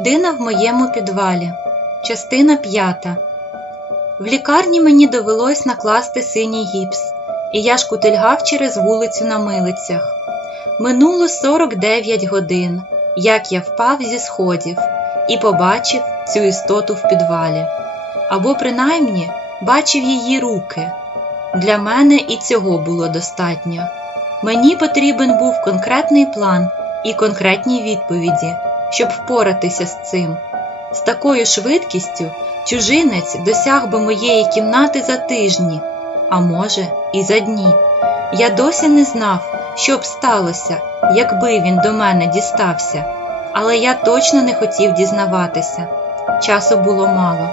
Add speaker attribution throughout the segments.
Speaker 1: Людина в моєму підвалі. Частина п'ята. В лікарні мені довелось накласти синій гіпс, і я шкутильгав через вулицю на милицях. Минуло 49 годин, як я впав зі сходів і побачив цю істоту в підвалі. Або принаймні бачив її руки. Для мене і цього було достатньо. Мені потрібен був конкретний план і конкретні відповіді, щоб впоратися з цим. З такою швидкістю чужинець досяг би моєї кімнати за тижні, а може, і за дні. Я досі не знав, що б сталося, якби він до мене дістався, але я точно не хотів дізнаватися. Часу було мало.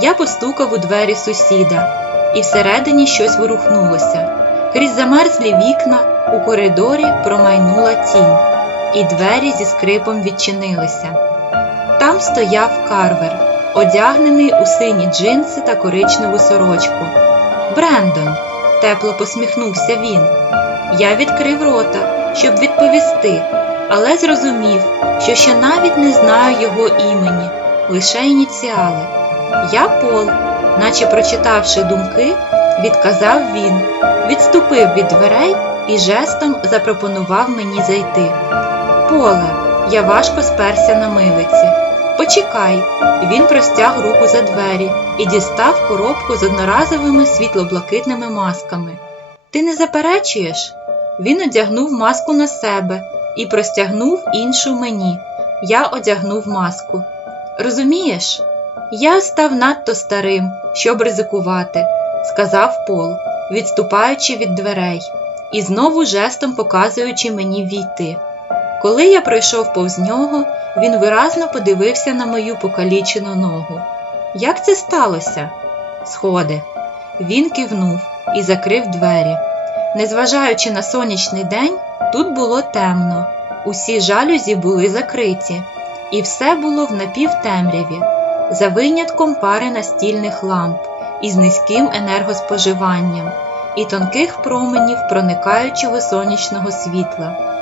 Speaker 1: Я постукав у двері сусіда, і всередині щось ворухнулося. Крізь замерзлі вікна у коридорі промайнула тінь, і двері зі скрипом відчинилися. Там стояв карвер, одягнений у сині джинси та коричневу сорочку. Брендон, тепло посміхнувся він. Я відкрив рота, щоб відповісти, але зрозумів, що ще навіть не знаю його імені, лише ініціали. Я Пол, наче прочитавши думки, відказав він, відступив від дверей і жестом запропонував мені зайти. Поле, я важко сперся на милиці. Почекай, він простяг руку за двері і дістав коробку з одноразовими світло-блакитними масками. Ти не заперечуєш? Він одягнув маску на себе і простягнув іншу мені. Я одягнув маску. Розумієш, я став надто старим, щоб ризикувати, сказав Пол, відступаючи від дверей і знову жестом показуючи мені війти. Коли я пройшов повз нього, він виразно подивився на мою покалічену ногу. Як це сталося? Сходи. Він кивнув і закрив двері. Незважаючи на сонячний день, тут було темно, усі жалюзі були закриті, і все було в напівтемряві, за винятком пари настільних ламп із низьким енергоспоживанням і тонких променів проникаючого сонячного світла.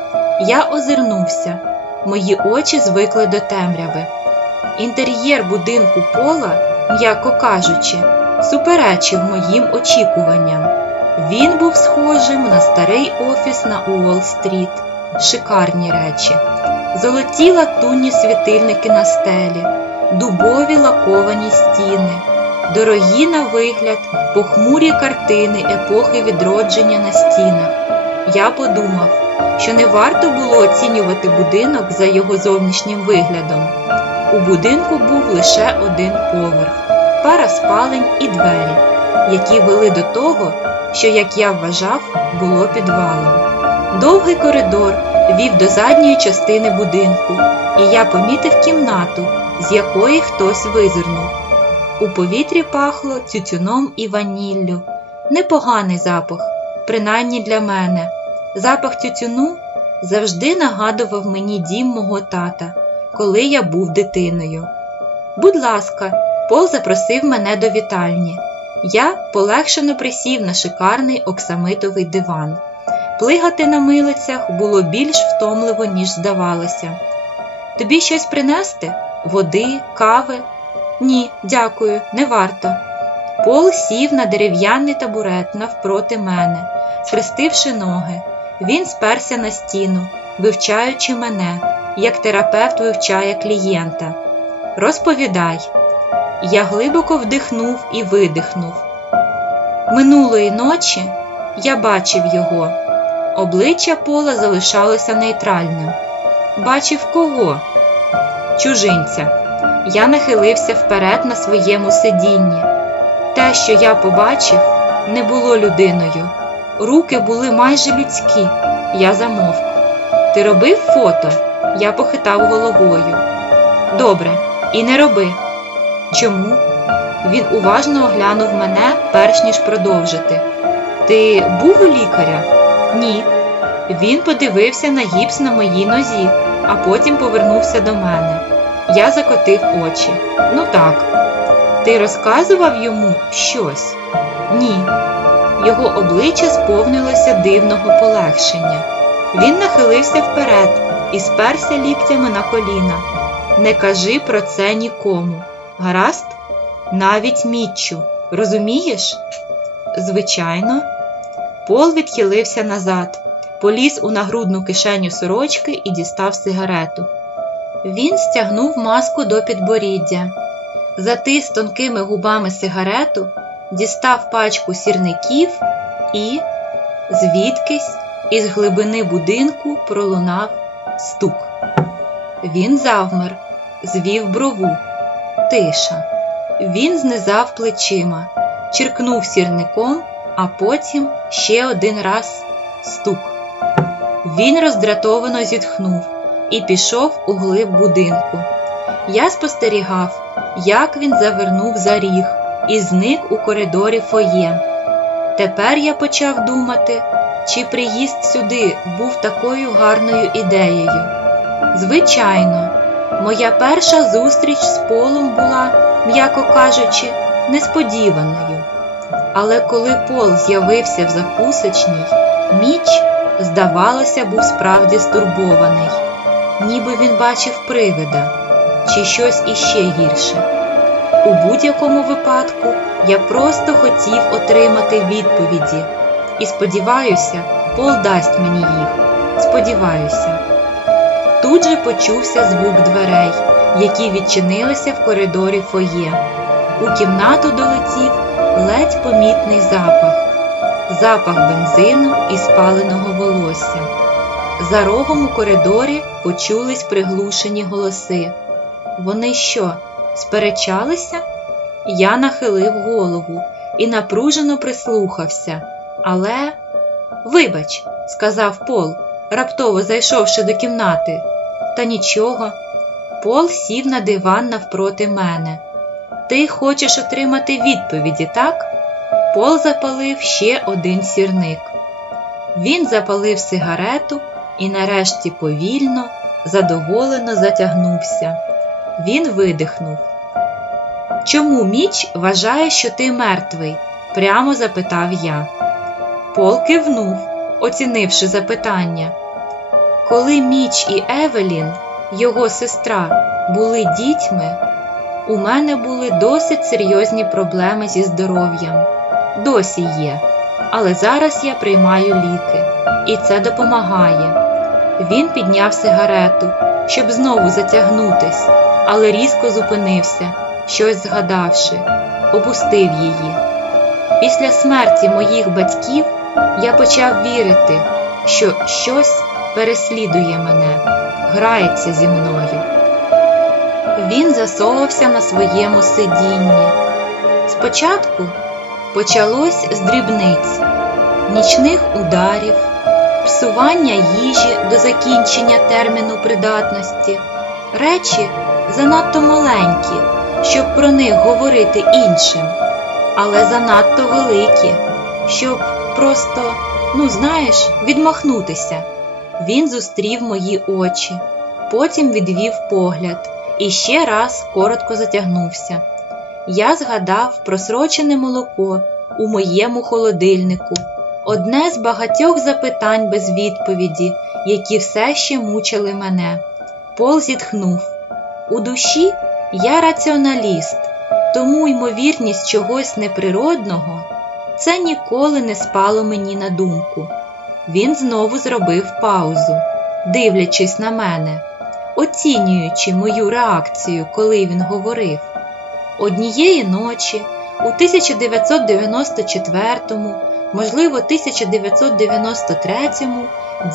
Speaker 1: Я озирнувся, мої очі звикли до темряви. Інтер'єр будинку пола, м'яко кажучи, суперечив моїм очікуванням. Він був схожим на старий офіс на Уолл-стріт, шикарні речі, золоті латунні світильники на стелі, дубові лаковані стіни, дорогі на вигляд, похмурі картини епохи відродження на стінах. Я подумав, що не варто було оцінювати будинок за його зовнішнім виглядом. У будинку був лише один поверх, пара спалень і двері, які вели до того, що, як я вважав, було підвалом. Довгий коридор вів до задньої частини будинку, і я помітив кімнату, з якої хтось визирнув. У повітрі пахло тютюном і ваніллю. Непоганий запах, принаймні для мене. Запах тютюну завжди нагадував мені дім мого тата, коли я був дитиною. Будь ласка, Пол запросив мене до вітальні. Я полегшено присів на шикарний оксамитовий диван. Плигати на милицях було більш втомливо, ніж здавалося. Тобі щось принести? Води, кави? Ні, дякую, не варто. Пол сів на дерев'яний табурет навпроти мене, схрестивши ноги. Він сперся на стіну, вивчаючи мене, як терапевт вивчає клієнта. Розповідай. Я глибоко вдихнув і видихнув. Минулої ночі я бачив його. Обличчя пола залишалося нейтральним. Бачив кого? Чужинця. Я нахилився вперед на своєму сидінні. Те, що я побачив, не було людиною. Руки були майже людські. Я замовк. Ти робив фото? Я похитав головою. Добре, і не роби. Чому? Він уважно оглянув мене, перш ніж продовжити. Ти був у лікаря? Ні. Він подивився на гіпс на моїй нозі, а потім повернувся до мене. Я закотив очі. Ну так. Ти розказував йому щось? Ні. Його обличчя сповнилося дивного полегшення. Він нахилився вперед і сперся ліктями на коліна. Не кажи про це нікому. Гаразд? Навіть міччю. Розумієш? Звичайно. Пол відхилився назад, поліз у нагрудну кишеню сорочки і дістав сигарету. Він стягнув маску до підборіддя, затис тонкими губами сигарету, дістав пачку сірників і, звідкись, із глибини будинку пролунав стук. Він завмер, звів брову. Тиша. Він знизав плечима, черкнув сірником, а потім ще один раз стук. Він роздратовано зітхнув і пішов у глиб будинку. Я спостерігав, як він завернув за ріг і зник у коридорі фоє. Тепер я почав думати, чи приїзд сюди був такою гарною ідеєю. Звичайно, моя перша зустріч з Полом була, м'яко кажучи, несподіваною. Але коли Пол з'явився в закусочній, Міч, здавалося, був справді стурбований, ніби він бачив привида чи щось іще гірше. У будь-якому випадку я просто хотів отримати відповіді і сподіваюся, Пол дасть мені їх. Сподіваюся. Тут же почувся звук дверей, які відчинилися в коридорі фоє. У кімнату долетів ледь помітний запах, запах бензину і спаленого волосся. За рогом у коридорі почулись приглушені голоси. Вони що, сперечалися? Я нахилив голову і напружено прислухався. Але. Вибач, сказав Пол, раптово зайшовши до кімнати. Та нічого. Пол сів на диван навпроти мене. Ти хочеш отримати відповіді, так? Пол запалив ще один сірник. Він запалив сигарету і нарешті повільно, задоволено затягнувся. Він видихнув. Чому Міч вважає, що ти мертвий? прямо запитав я. Пол кивнув, оцінивши запитання. Коли Міч і Евелін, його сестра, були дітьми, у мене були досить серйозні проблеми зі здоров'ям. Досі є, але зараз я приймаю ліки, і це допомагає. Він підняв сигарету, щоб знову затягнутись, але різко зупинився, щось згадавши, опустив її. Після смерті моїх батьків я почав вірити, що щось переслідує мене, грається зі мною. Він засовався на своєму сидінні. Спочатку почалось з дрібниць, нічних ударів, псування їжі до закінчення терміну придатності, речі занадто маленькі, щоб про них говорити іншим, але занадто великі, щоб просто, ну знаєш, відмахнутися. Він зустрів мої очі, потім відвів погляд і ще раз коротко затягнувся. Я згадав про срочене молоко у моєму холодильнику, одне з багатьох запитань без відповіді, які все ще мучили мене. Пол зітхнув. У душі я раціоналіст, тому ймовірність чогось неприродного це ніколи не спало мені на думку. Він знову зробив паузу, дивлячись на мене, оцінюючи мою реакцію, коли він говорив. Однієї ночі, у 1994, можливо, 1993,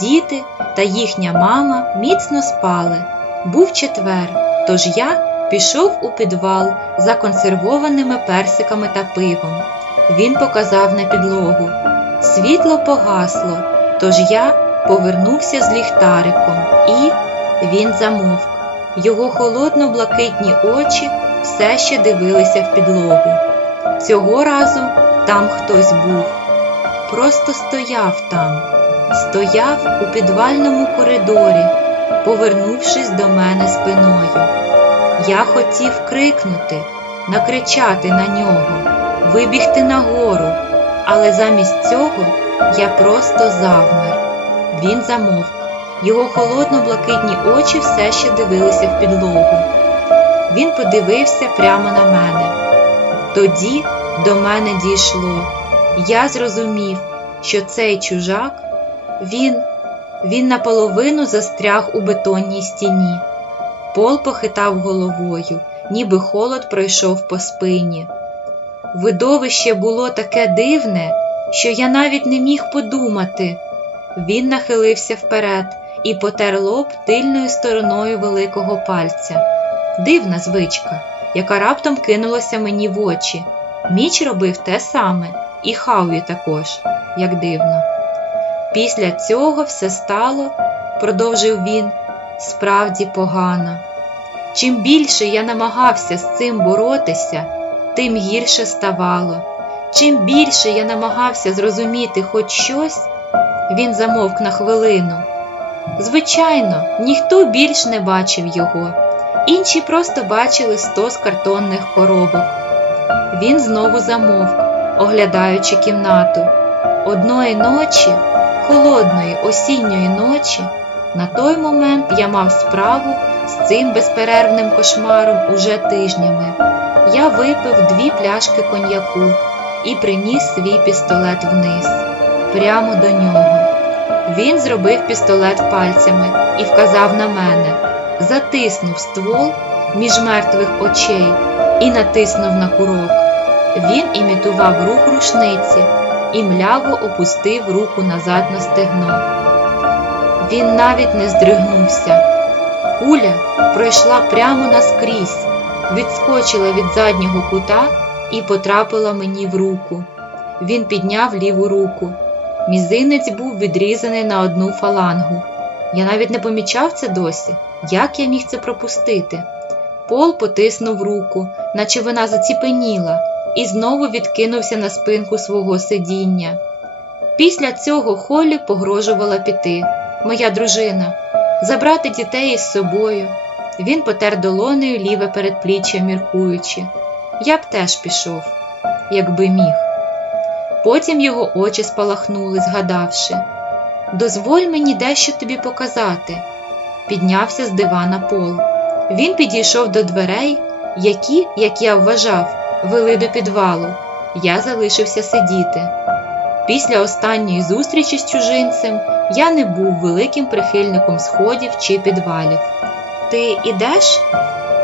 Speaker 1: діти та їхня мама міцно спали. Був четвер, тож я пішов у підвал за консервованими персиками та пивом. Він показав на підлогу. Світло погасло, тож я повернувся з ліхтариком, і він замовк. Його холодно-блакитні очі все ще дивилися в підлогу. Цього разу там хтось був. Просто стояв там, стояв у підвальному коридорі, повернувшись до мене спиною. Я хотів крикнути, накричати на нього, вибігти нагору, але замість цього я просто завмер. Він замовк, Його холодно-блакитні очі все ще дивилися в підлогу. Він подивився прямо на мене. Тоді до мене дійшло. Я зрозумів, що цей чужак, він, він наполовину застряг у бетонній стіні. Пол похитав головою, ніби холод пройшов по спині. Видовище було таке дивне, що я навіть не міг подумати. Він нахилився вперед і потер лоб тильною стороною великого пальця. Дивна звичка, яка раптом кинулася мені в очі. Міч робив те саме, і Хауї також, як дивно. Після цього все стало, продовжив він, справді погано. Чим більше я намагався з цим боротися, тим гірше ставало. Чим більше я намагався зрозуміти хоч щось, він замовк на хвилину. Звичайно, ніхто більш не бачив його, інші просто бачили стос картонних коробок. Він знову замовк, оглядаючи кімнату. Одної ночі, холодної осінньої ночі, на той момент я мав справу з цим безперервним кошмаром уже тижнями. Я випив дві пляшки коньяку і приніс свій пістолет вниз, прямо до нього. Він зробив пістолет пальцями і вказав на мене, затиснув ствол між мертвих очей і натиснув на курок. Він імітував рух рушниці і мляво опустив руку назад на стегно. Він навіть не здригнувся. Куля пройшла прямо наскрізь, відскочила від заднього кута і потрапила мені в руку. Він підняв ліву руку. Мізинець був відрізаний на одну фалангу. Я навіть не помічав це досі. Як я міг це пропустити? Пол потиснув руку, наче вона заціпеніла, і знову відкинувся на спинку свого сидіння. Після цього Холлі погрожувала піти, моя дружина, забрати дітей із собою. Він потер долонею ліве передпліччя, міркуючи. Я б теж пішов, якби міг. Потім його очі спалахнули, згадавши Дозволь мені дещо тобі показати. Піднявся з дивана пол. Він підійшов до дверей, які, як я вважав, вели до підвалу. Я залишився сидіти. Після останньої зустрічі з чужинцем я не був великим прихильником сходів чи підвалів. Ти ідеш?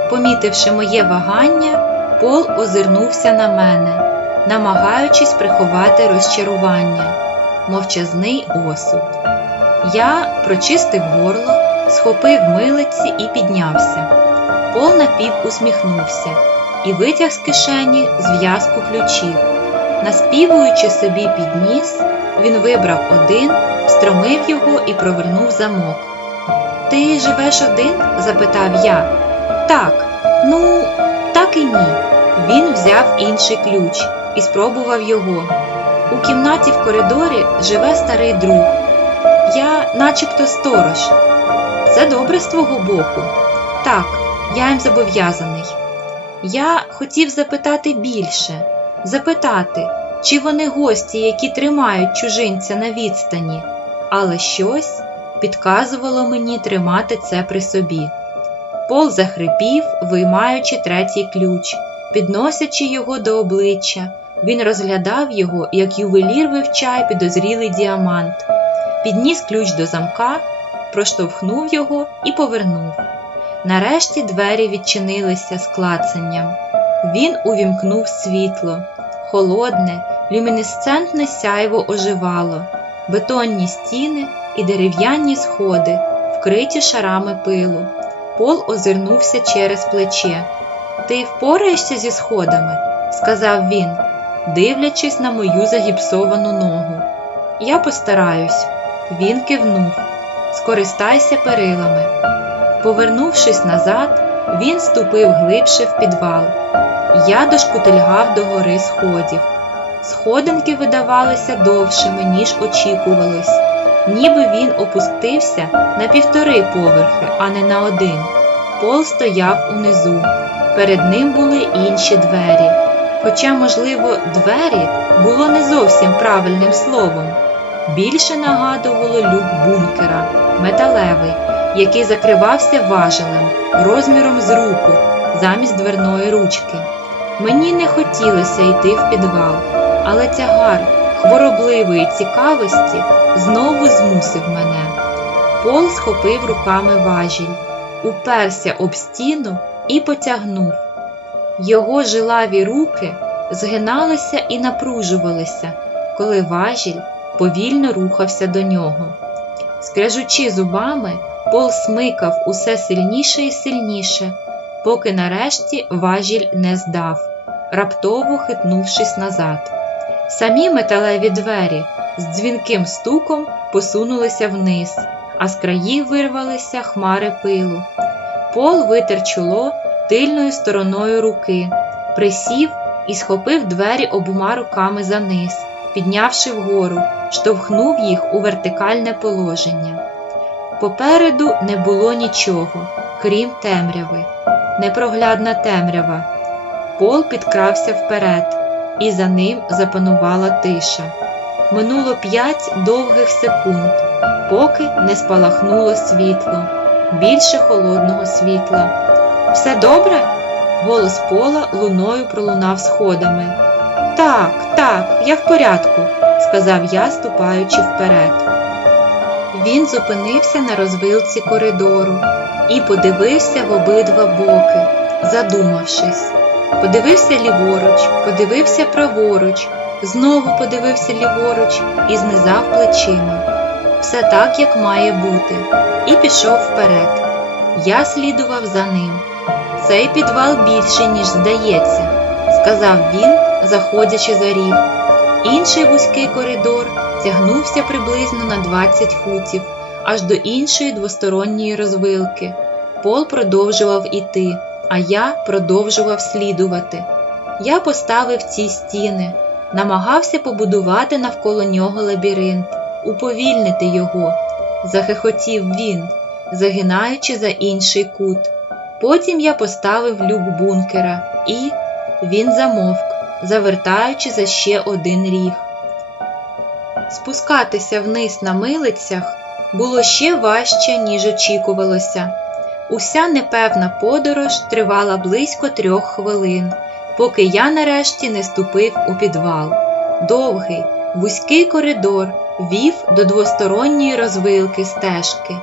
Speaker 1: Помітивши моє вагання, Пол озирнувся на мене, намагаючись приховати розчарування, мовчазний осуд. Я прочистив горло, схопив милиці і піднявся. Пол напів усміхнувся і витяг з кишені зв'язку ключів. Наспівуючи собі під ніс, він вибрав один, встромив його і провернув замок. Ти живеш один? запитав я. Так, ну, так і ні. Він взяв інший ключ і спробував його. У кімнаті в коридорі живе старий друг. Я начебто сторож. Це добре з твого боку. Так, я їм зобов'язаний. Я хотів запитати більше, запитати, чи вони гості, які тримають чужинця на відстані, але щось підказувало мені тримати це при собі. Пол захрипів, виймаючи третій ключ, підносячи його до обличчя, він розглядав його, як ювелір вивчає підозрілий діамант, підніс ключ до замка, проштовхнув його і повернув. Нарешті двері відчинилися з клацанням. Він увімкнув світло, холодне, люмінесцентне сяйво оживало, бетонні стіни і дерев'яні сходи, вкриті шарами пилу. Пол озирнувся через плече. Ти впораєшся зі сходами? сказав він, дивлячись на мою загіпсовану ногу. Я постараюсь. Він кивнув. Скористайся перилами. Повернувшись назад, він ступив глибше в підвал. Я дошкутильгав до гори сходів. Сходинки видавалися довшими, ніж очікувалось, ніби він опустився на півтори поверхи, а не на один. Пол стояв унизу. Перед ним були інші двері. Хоча, можливо, двері було не зовсім правильним словом. більше нагадувало люк бункера, металевий, який закривався важелем розміром з руку замість дверної ручки. Мені не хотілося йти в підвал, але тягар хворобливої цікавості знову змусив мене. Пол схопив руками важіль, уперся об стіну і потягнув. Його жилаві руки згиналися і напружувалися, коли важіль повільно рухався до нього. Скрежучи зубами, Пол смикав усе сильніше і сильніше, поки нарешті важіль не здав, раптово хитнувшись назад. Самі металеві двері з дзвінким стуком посунулися вниз, а з країв вирвалися хмари пилу. Пол витер чоло тильною стороною руки, присів і схопив двері обома руками за низ, піднявши вгору, штовхнув їх у вертикальне положення. Попереду не було нічого, крім темряви, непроглядна темрява. Пол підкрався вперед, і за ним запанувала тиша. Минуло п'ять довгих секунд, поки не спалахнуло світло, більше холодного світла. Все добре? Голос Пола луною пролунав сходами. Так, так, я в порядку, сказав я, ступаючи вперед. Він зупинився на розвилці коридору і подивився в обидва боки, задумавшись. Подивився ліворуч, подивився праворуч, знову подивився ліворуч і знизав плечима. Все так, як має бути, і пішов вперед. Я слідував за ним. Цей підвал більший, ніж здається, сказав він, заходячи за ріг. Інший вузький коридор тягнувся приблизно на 20 футів, аж до іншої двосторонньої розвилки. Пол продовжував іти, а я продовжував слідувати. Я поставив ці стіни, намагався побудувати навколо нього лабіринт, уповільнити його. Захихотів він, загинаючи за інший кут. Потім я поставив люк бункера, і він замовк, завертаючи за ще один ріг. Спускатися вниз на милицях було ще важче, ніж очікувалося. Уся непевна подорож тривала близько трьох хвилин, поки я нарешті не ступив у підвал. Довгий, вузький коридор вів до двосторонньої розвилки стежки,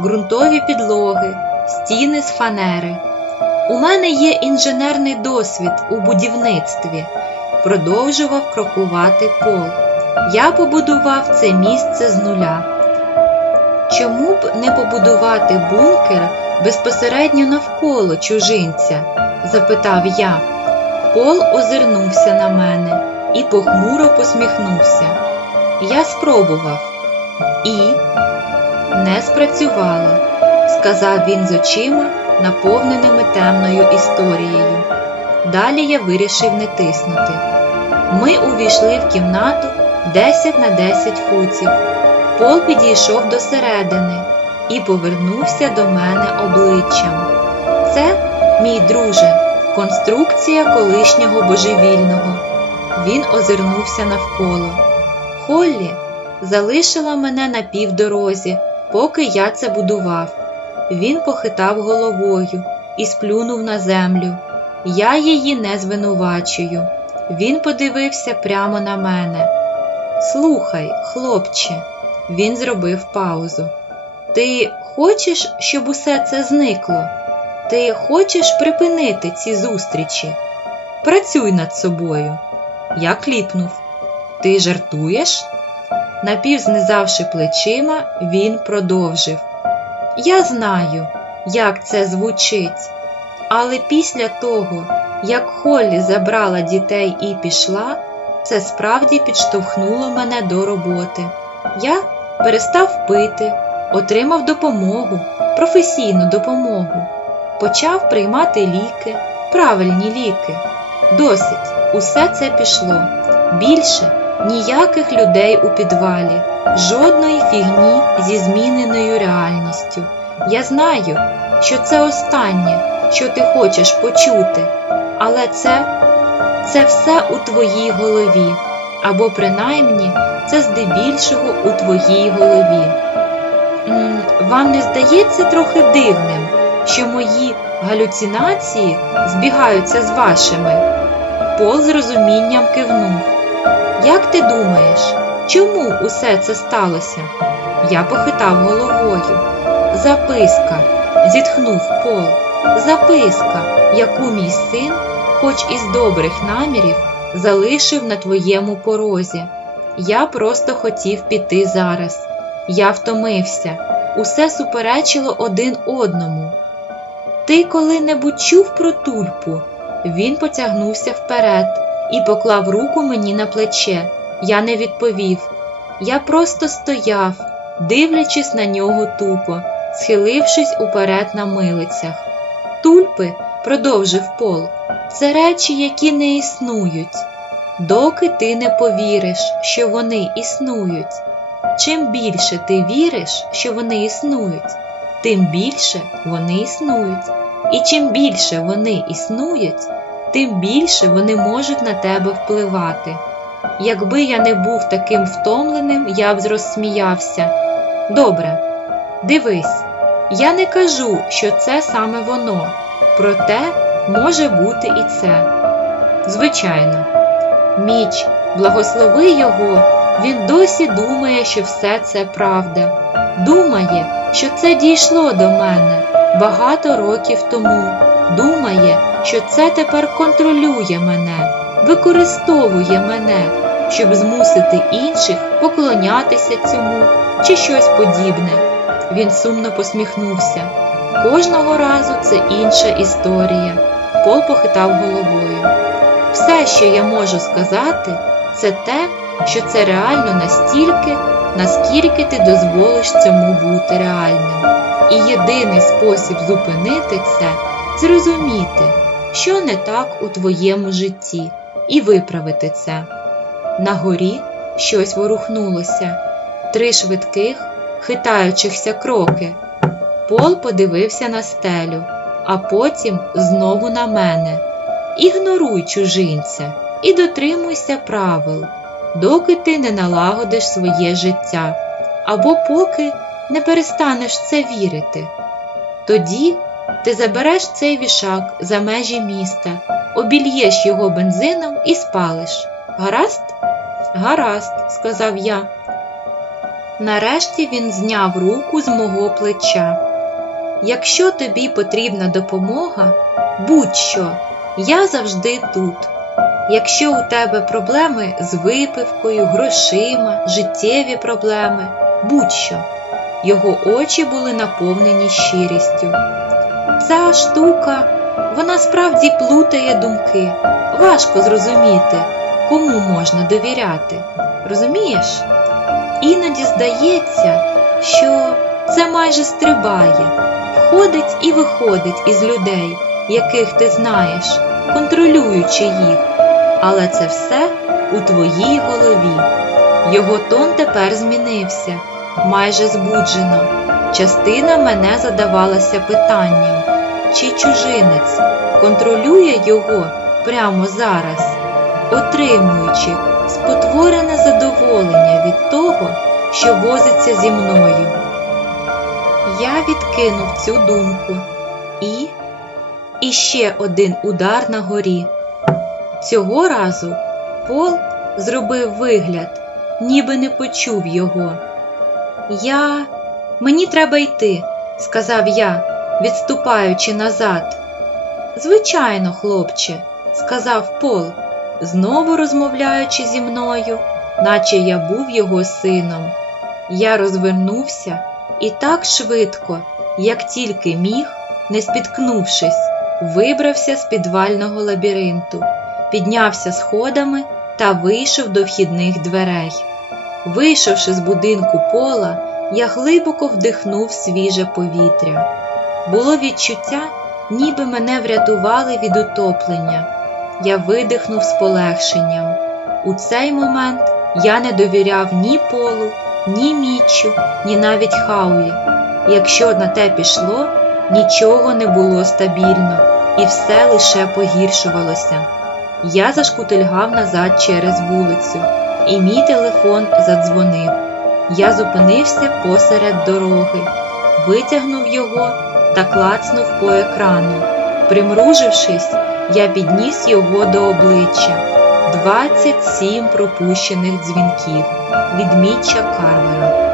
Speaker 1: ґрунтові підлоги, стіни з фанери. У мене є інженерний досвід у будівництві, продовжував крокувати пол. Я побудував це місце з нуля. Чому б не побудувати бункер безпосередньо навколо чужинця? запитав я. Пол озирнувся на мене і похмуро посміхнувся. Я спробував і не спрацювало, сказав він з очима, наповненими темною історією. Далі я вирішив не тиснути. Ми увійшли в кімнату 10 на 10 футів. Пол підійшов до середини і повернувся до мене обличчям. Це, мій друже, конструкція колишнього божевільного. Він озирнувся навколо. Холлі залишила мене на півдорозі, поки я це будував. Він похитав головою і сплюнув на землю. Я її не звинувачую. Він подивився прямо на мене. Слухай, хлопче, він зробив паузу. Ти хочеш, щоб усе це зникло? Ти хочеш припинити ці зустрічі? Працюй над собою. Я кліпнув. Ти жартуєш? Напівзнизавши плечима, він продовжив. Я знаю, як це звучить, але після того, як Холлі забрала дітей і пішла, це справді підштовхнуло мене до роботи. Я перестав пити, отримав допомогу, професійну допомогу, почав приймати ліки, правильні ліки. Досить, усе це пішло. Більше ніяких людей у підвалі, жодної фігні зі зміненою реальністю. Я знаю, що це останнє, що ти хочеш почути, але це, це все у твоїй голові, або принаймні це здебільшого у твоїй голові. М, Вам не здається трохи дивним, що мої галюцинації збігаються з вашими? Пол з розумінням кивнув. Як ти думаєш, чому усе це сталося? Я похитав головою. Записка, зітхнув Пол. Записка, яку мій син, хоч із добрих намірів, залишив на твоєму порозі. Я просто хотів піти зараз. Я втомився. Усе суперечило один одному. Ти коли-небудь чув про тульпу? Він потягнувся вперед і поклав руку мені на плече. Я не відповів. Я просто стояв, дивлячись на нього тупо, схилившись уперед на милицях. Тульпи, продовжив Пол, це речі, які не існують, доки ти не повіриш, що вони існують. Чим більше ти віриш, що вони існують, тим більше вони існують. І чим більше вони існують, тим більше вони можуть на тебе впливати. Якби я не був таким втомленим, я б розсміявся. Добре, дивись, я не кажу, що це саме воно, проте може бути і це. Звичайно, Міч, благослови його, він досі думає, що все це правда. Думає, що це дійшло до мене багато років тому. Думає, що це тепер контролює мене, використовує мене, щоб змусити інших поклонятися цьому чи щось подібне. Він сумно посміхнувся. Кожного разу це інша історія. Пол похитав головою. Все, що я можу сказати, це те, що це реально настільки, наскільки ти дозволиш цьому бути реальним. І єдиний спосіб зупинити це зрозуміти, що не так у твоєму житті, і виправити це. На горі щось ворухнулося, три швидких, хитаючихся кроки. Пол подивився на стелю, а потім знову на мене. Ігноруй чужинця і дотримуйся правил, доки ти не налагодиш своє життя, або поки не перестанеш це вірити. Тоді ти забереш цей вішак за межі міста, обільєш його бензином і спалиш. Гаразд? Гаразд, сказав я. Нарешті він зняв руку з мого плеча. Якщо тобі потрібна допомога, будь-що, я завжди тут. Якщо у тебе проблеми з випивкою, грошима, життєві проблеми, будь-що. Його очі були наповнені щирістю. Ця штука, вона справді плутає думки. Важко зрозуміти, кому можна довіряти. Розумієш? Іноді здається, що це майже стрибає, входить і виходить із людей, яких ти знаєш, контролюючи їх. Але це все у твоїй голові. Його тон тепер змінився, майже збуджено. Частина мене задавалася питанням, чи чужинець контролює його прямо зараз, отримуючи спотворене задоволення від того, що возиться зі мною. Я відкинув цю думку і. І ще один удар на горі. Цього разу Пол зробив вигляд, ніби не почув його. Я. Мені треба йти, сказав я, відступаючи назад. Звичайно, хлопче, сказав Пол, знову розмовляючи зі мною, наче я був його сином. Я розвернувся і так швидко, як тільки міг, не спіткнувшись, вибрався з підвального лабіринту, піднявся сходами та вийшов до вхідних дверей. Вийшовши з будинку пола, я глибоко вдихнув свіже повітря. Було відчуття, ніби мене врятували від утоплення. Я видихнув з полегшенням. У цей момент я не довіряв ні полу, ні міччю, ні навіть хауї. Якщо на те пішло, нічого не було стабільно, і все лише погіршувалося. Я зашкутильгав назад через вулицю, і мій телефон задзвонив. Я зупинився посеред дороги, витягнув його та клацнув по екрану. Примружившись, я підніс його до обличчя. 27 пропущених дзвінків від Мітча Карвера.